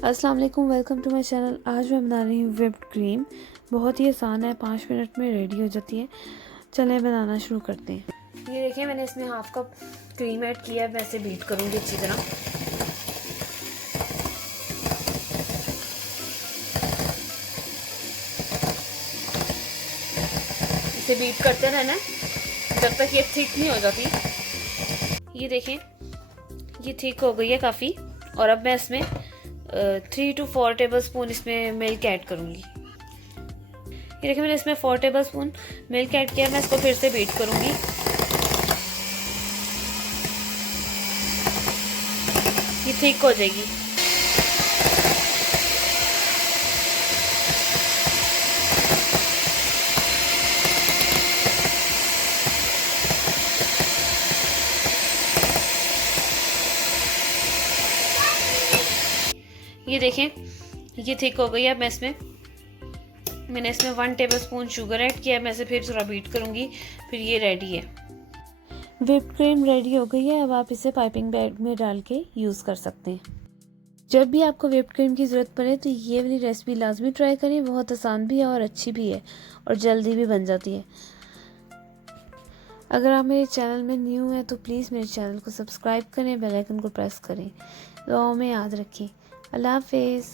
अस्सलाम वालेकुम, welcome to my channel. आज मैं बना रही हूँ व्हिप्ड क्रीम। बहुत ही आसान है, 5 मिनट में रेडी हो जाती है। चलें बनाना शुरू करते हैं। ये देखिए, मैंने इसमें हाफ कप क्रीम ऐड किया है। मैं इसे बीट करूँगी अच्छी तरह। इसे बीट करते रहना है जब तक ये थिक नहीं हो जाती। ये देखें, ये थिक हो गई है काफ़ी। और अब मैं इसमें 3 to 4 टेबल स्पून इसमें मिल्क ऐड करूँगी। ये देखिए, मैंने इसमें 4 टेबल स्पून मिल्क ऐड किया। मैं इसको फिर से बीट करूँगी। ये थिक हो जाएगी। ये देखें, ये थिक हो गई है। मैंने इसमें 1 टेबल स्पून शुगर ऐड किया है। मैं इसे फिर थोड़ा बीट करूँगी, फिर ये रेडी है। व्हिप्ड क्रीम रेडी हो गई है। अब आप इसे पाइपिंग बैग में डाल के यूज़ कर सकते हैं। जब भी आपको व्हिप्ड क्रीम की ज़रूरत पड़े तो ये वाली रेसिपी लाजमी ट्राई करें। बहुत आसान भी है और अच्छी भी है और जल्दी भी बन जाती है। अगर आप मेरे चैनल में न्यू हैं तो प्लीज़ मेरे चैनल को सब्सक्राइब करें, बेल आइकन को प्रेस करें। दुआओं में याद रखें। अल्लाह हाफिज़।